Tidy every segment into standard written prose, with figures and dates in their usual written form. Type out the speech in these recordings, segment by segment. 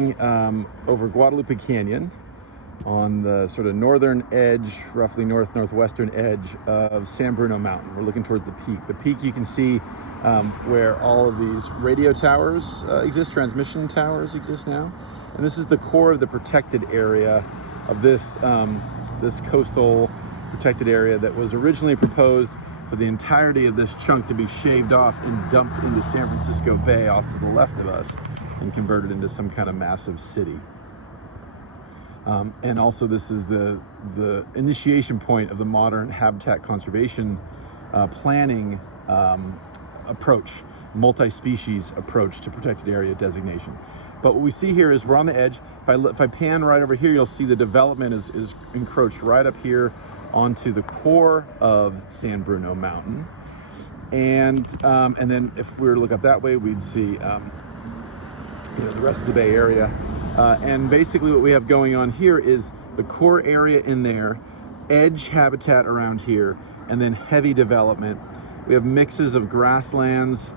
Over Guadalupe Canyon on the sort of northern edge, roughly northwestern edge of San Bruno Mountain. We're looking towards the peak. The peak you can see where all of these radio towers exist, transmission towers exist now. And this is the core of the protected area of this, this coastal protected area that was originally proposed for the entirety of this chunk to be shaved off and dumped into San Francisco Bay off to the left of us and converted into some kind of massive city. And also this is the initiation point of the modern habitat conservation planning approach, multi-species approach to protected area designation. But what we see here is we're on the edge. If I pan right over here, you'll see the development is encroached right up here onto the core of San Bruno Mountain. And then if we were to look up that way, we'd see the rest of the Bay Area. And basically what we have going on here is the core area in there, edge habitat around here, and then heavy development. We have mixes of grasslands,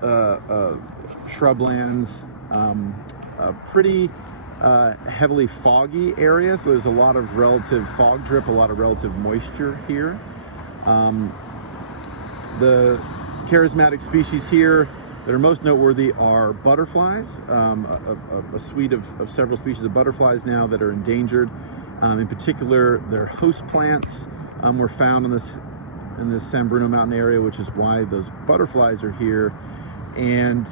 shrublands, pretty heavily foggy area, so there's a lot of relative fog drip, a lot of relative moisture here. The charismatic species here that are most noteworthy are butterflies, a suite of several species of butterflies now that are endangered. In particular, their host plants were found in this San Bruno Mountain area, which is why those butterflies are here. And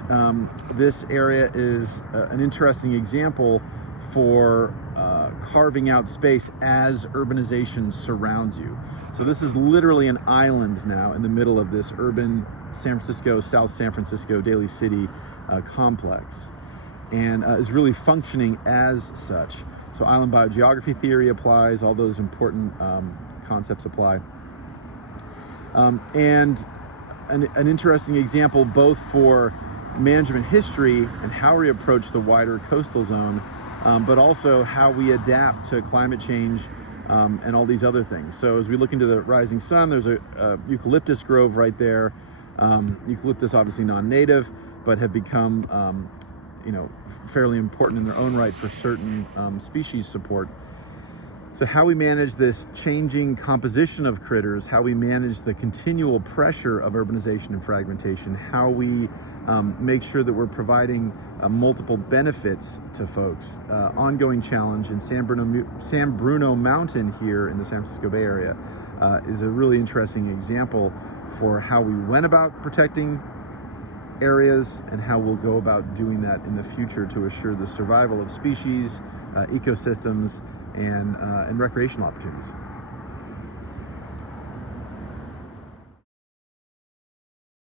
this area is an interesting example for carving out space as urbanization surrounds you. So this is literally an island now in the middle of this urban San Francisco, South San Francisco, Daly City complex, and is really functioning as such. So island biogeography theory applies, all those important concepts apply. And an interesting example both for management history and how we approach the wider coastal zone, but also how we adapt to climate change and all these other things. So as we look into the rising sun, there's a eucalyptus grove right there. Eucalyptus obviously non-native, but have become fairly important in their own right for certain species support. So how we manage this changing composition of critters, how we manage the continual pressure of urbanization and fragmentation, how we make sure that we're providing multiple benefits to folks, ongoing challenge in San Bruno Mountain here in the San Francisco Bay Area is a really interesting example for how we went about protecting areas and how we'll go about doing that in the future to assure the survival of species, ecosystems, and recreational opportunities.